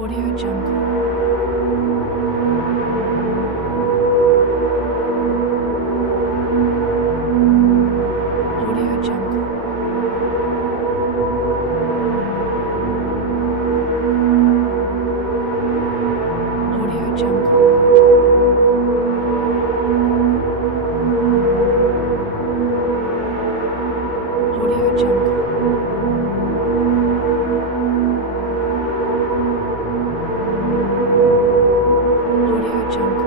Audio Jungle. Audio Jungle. Audio Jungle. Audio Jungle. Audio Jungle.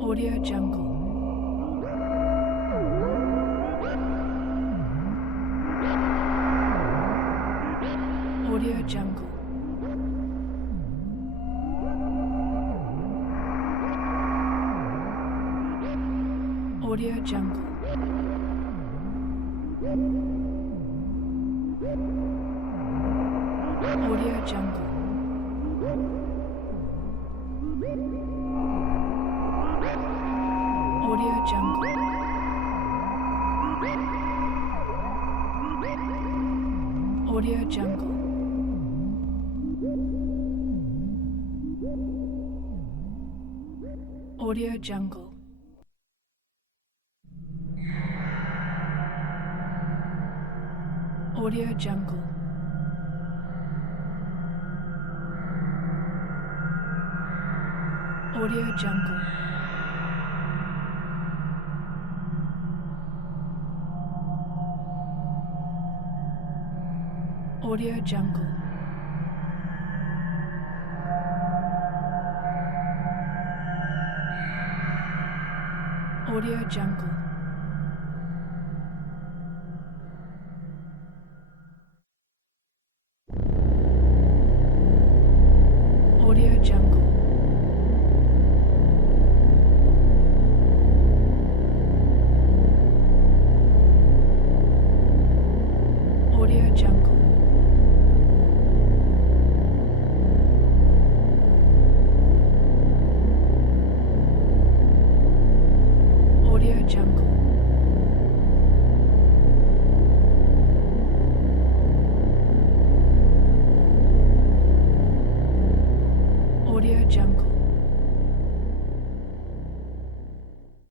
Audio Jungle. Audio Jungle. Audio Jungle. Audio Jungle. Audio Jungle. Audio Jungle. Audio Jungle. Audio Jungle. Audio Jungle. Audio Jungle. Audio Jungle.